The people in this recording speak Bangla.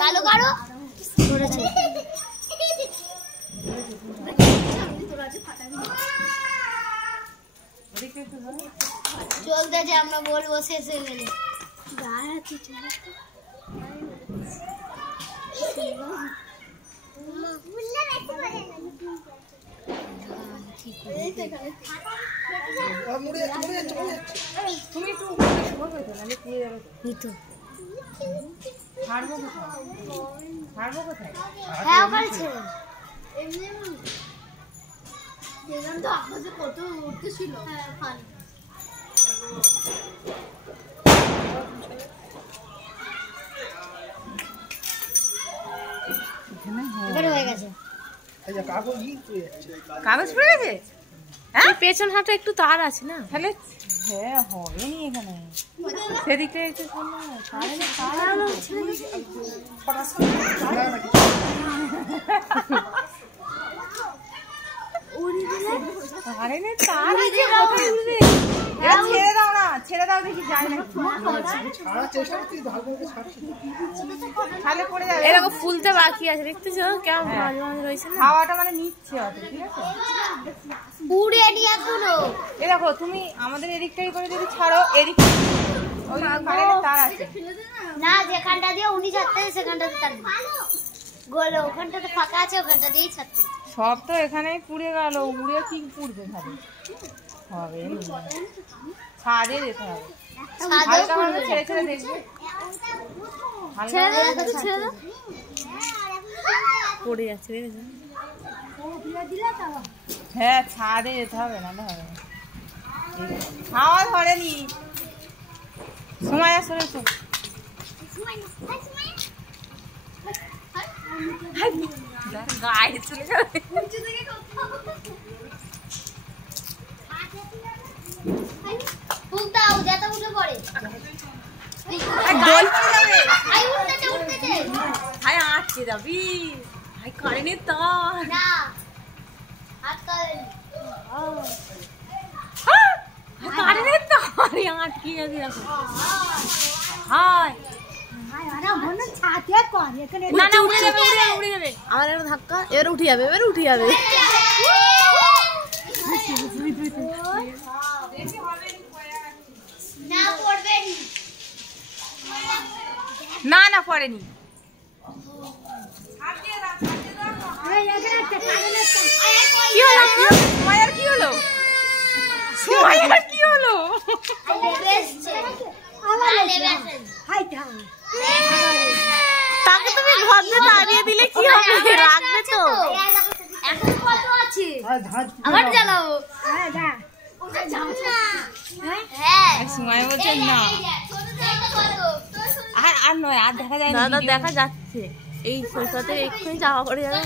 কালো কালো ধরেছে। চলতেছে, আমরা বলবো শেষ হয়ে গেলে। কত উঠতে ছিল। কাগজ পড়ে গেছে। হ্যাঁ, পেছন হাতে একটু তার আছে না, তাহলে হ্যাঁ হবে নি এখানে। সেদিকে একটু ছেড়ে দাও না, ছেড়ে দাও দেখি যায় না। এরকম ফুলতে বাকি আছে, দেখতেছো কেমন মাঝে মাঝে রয়েছে। হাওয়াটা মানে নিচ্ছে অত, ঠিক আছে। এ দেখো তুমি আমাদের এদিকটাই করে যদি ছাড়ো, এদিক তার আছে না, যেখানটা দিয়ে উনি ছাড়তে সেখানটাতে তার গোল, ওখানটাতে ফাঁকা আছে, ওখানটা দিয়েই ছাড়তে। সব তো এখানেই পুড়ে গেল, উড়ে কি পুড়বে খালি হবে, ছাদে যেতে হবে। হালকা ভাবে ছেড়ে ছেড়ে দেখবে, পড়ে যাচ্ছে। হ্যাঁ, ছাদে যেতে হবে, নাহলে হবে না। হাওয়া ধরেনি, সময় আসলে তো গায়ে চলে যাবে। আটকে যাবি, কারেন্টের তার। কারেন্টের তার আটকে গেছে। হায় না না, উড়ে যাবে, উড়ে যাবে। আমার একটা ধাক্কা, এবার উঠে যাবে, এবার উঠে যাবে। না না, পড়েনি। কি হলো? মায়ের কি হলো? মায়ের কি হলো? তাকে তুমি ঘর দিয়ে দাঁড়িয়ে দিলে কি হবে? রাখবে তো। এখন কত আছে? আবার জ্বালাবো। হ্যাঁ, সময় বলছেন না। আর নয়, আর দেখা যায় না। দাদা দেখা যাচ্ছে, এই সরষাতে এক্ষুনি চাওয়া করে যাবে।